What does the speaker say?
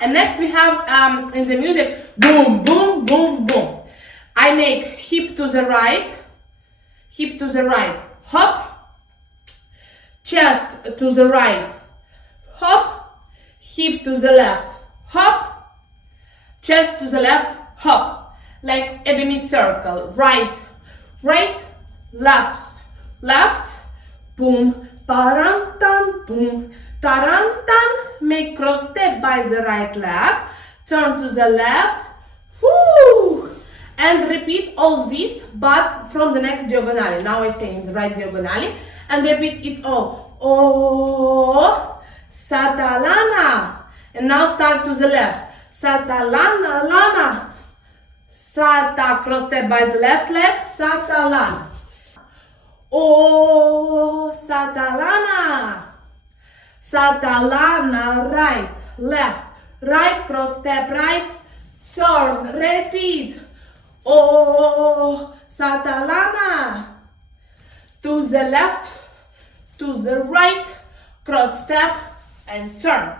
And next we have in the music, boom, boom, boom, boom. I make hip to the right, hop, chest to the right, hop, hip to the left, hop, chest to the left, hop, like a semicircle, right, left, boom, parantan, boom, tarantan, make cross step by the right leg, turn to the left, whoo, and repeat all this, but from the next diagonally. Now I stay in the right diagonally, and repeat it all. Oh, satalana. And now start to the left. Satalana, lana. Sata, cross step by the left leg, satalana. Oh, satalana. Satalana, right, left, right, cross step right, turn, repeat. Oh, satalana. To the left, to the right, cross step and turn.